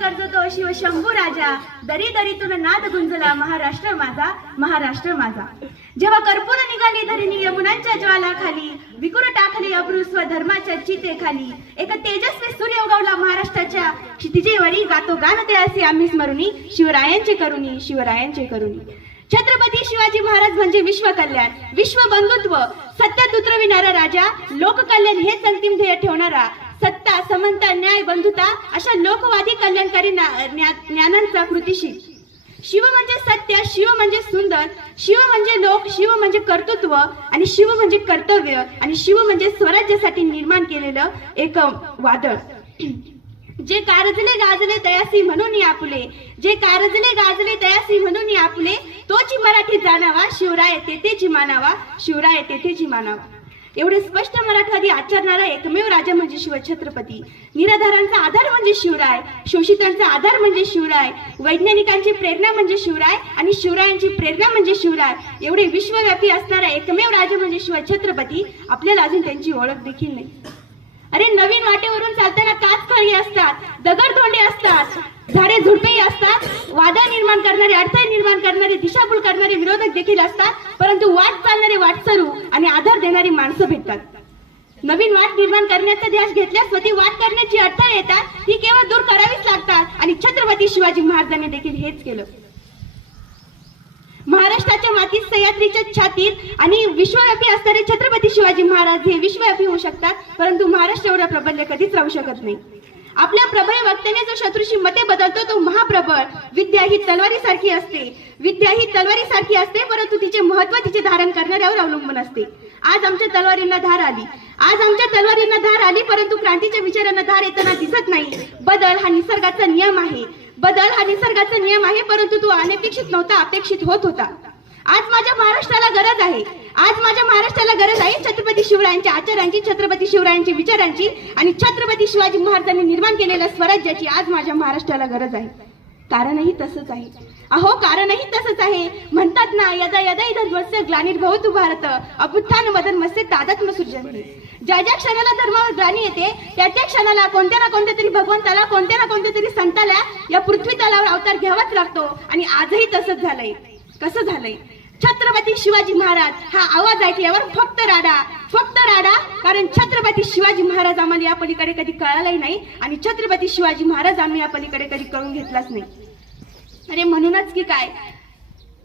गर्जतो शिव शंभू राजा, दरी दरीतून नाद गुंजला महाराष्ट्र माझा, महाराष्ट्र माझा. जेव्हा कर्पूर निघाली धरणी यमुनांच्या ज्वाला खाली, विकुर टाकली अब्रुस्व धर्माच्या चिते खाली, एक तेजस्वी सूर्य उगवला महाराष्ट्राच्या क्षितिजेवरी, गातो गान ते असे आम्ही स्मरुनी, शिवरायांचे करुणी, शिवरायांचे करुणी. छत्रपती शिवाजी महाराज म्हणजे विश्व कल्याण, विश्व बंधुत्व, सत्यात उतरविणारा राजा, लोककल्याण हेच अंतिम ध्येय ठेवणारा, सत्ता समता न्याय बंधुता अशा लोकवादी कल्याणकारी ज्ञानांचा कृतीशील. शिव म्हणजे सत्य, शिव म्हणजे सुंदर, शिव म्हणजे लोक, शिव म्हणजे कर्तृत्व आणि शिव म्हणजे कर्तव्य आणि शिव म्हणजे स्वराज्यासाठी निर्माण केलेलं एक वादळ. जे कारजले गाजले तयासी म्हणून आपुले, जे कारजले गाजले तयासी म्हणून आपुले, तोची मराठी जाणावा, शिवराय तेथेची मानावा, शिवराय तेथेची मानावा. एवढे स्पष्ट मराठवादी आचरणारा एकमेव राजा म्हणजे शिवछत्रपती. निराधारांचा आधार म्हणजे शिवराय, शोषितांचा आधार म्हणजे शिवराय, वैज्ञानिकांची प्रेरणा म्हणजे शिवराय आणि शिवरायांची प्रेरणा म्हणजे शिवराय. एवढे विश्वव्यापी असणारा एकमेव राजा म्हणजे शिवछत्रपती. आपल्याला अजून त्यांची ओळख देखील नाही. अरे नवीन वाटेवरून चालताना काच खळी असतात, दगडधोंडे असतात, झाडे झुडपेही असतात, वादळ निर्माण करणारे, अडथळे निर्माण करणारे, दिशाभूल करणारे विरोधक देखील असतात, परंतु वाट चालणारे वाटसरू आणि आधार देणारी माणसं भेटतात. नवीन वाट निर्माण करण्याचा ध्यास घेतल्यास ती वाट करण्याची अडथळे येतात, ती केवळ दूर करावीच लागतात आणि छत्रपती शिवाजी महाराजांनी देखील हेच केलं. महाराष्ट्राच्या मातीत, सह्याद्रीच्या छातीत आणि विश्वव्यापी असणारे छत्रपती शिवाजी महाराज हे विश्वव्यापी होऊ शकतात, परंतु महाराष्ट्र एवढा प्रबल कधीच राहू शकत नाही. आपल्या प्रबळ वक्त्याने जो शत्रूची मते बदलतो तो महाप्रबळ. विद्या ही तलवारीसारखी असते, विद्या ही तलवारीसारखी असते, परंतु तिचे महत्व तिचे धारण करणाऱ्यावर अवलंबून असते. आज आमच्या तलवारींना धार आली, आज आमच्या तलवारींना धार आली, परंतु क्रांतीच्या विचारांना धार येताना दिसत नाही. बदल हा निसर्गाचा नियम आहे, बदल हा निसर्गाचा नियम आहे, परंतु तो अनपेक्षित नव्हता, अपेक्षित होत होता. आज माझ्या महाराष्ट्राला गरज आहे, आज माझ्या महाराष्ट्राला गरज आहे छत्रपती शिवरायांच्या आचारांची, छत्रपती शिवरायांच्या विचारांची आणि छत्रपती शिवाजी महाराजांनी निर्माण केलेल्या स्वराज्याची आज माझ्या महाराष्ट्राला गरज आहे. कारणही तसंच आहे. अहो कारणही तसंच आहे. म्हणतात ना, यदा यदा धर्मस्य ग्लानिर्भवतु भारत, अभ्युत्थान मदन मस्य तादात्म्य सृजन्ते. ज्या ज्या क्षणाला धर्मावर ग्लानी येते त्या त्या क्षणाला कोणत्या ना कोणत्या तरी भगवंताला, कोणत्या ना कोणत्या तरी संताला या पृथ्वी तलावर अवतार घ्यावाच लागतो. आणि आजही तसंच झालंय. कसं झालंय? छत्रपती शिवाजी महाराज हा आवाज ऐकल्यावर फक्त राडा, फक्त राडा. कारण छत्रपती शिवाजी महाराज आम्हाला या पलीकडे कधी कळालाही नाही आणि छत्रपती शिवाजी महाराज आम्ही या पलीकडे कधी कळून घेतलाच नाही. अरे म्हणूनच की काय,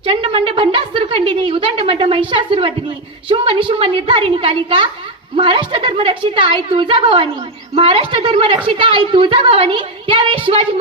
चंडमंड भंडासुरखंडिनी, उदंडमंड महिषासुरवदिनी, शुंभ निशुंभ निर्धारिणी कालिका, महाराष्ट्र धर्म रक्षिता आई तुळजा भवानी, महाराष्ट्र धर्म रक्षिता आई तुळजा भवानी. त्यावेळी शिवाजी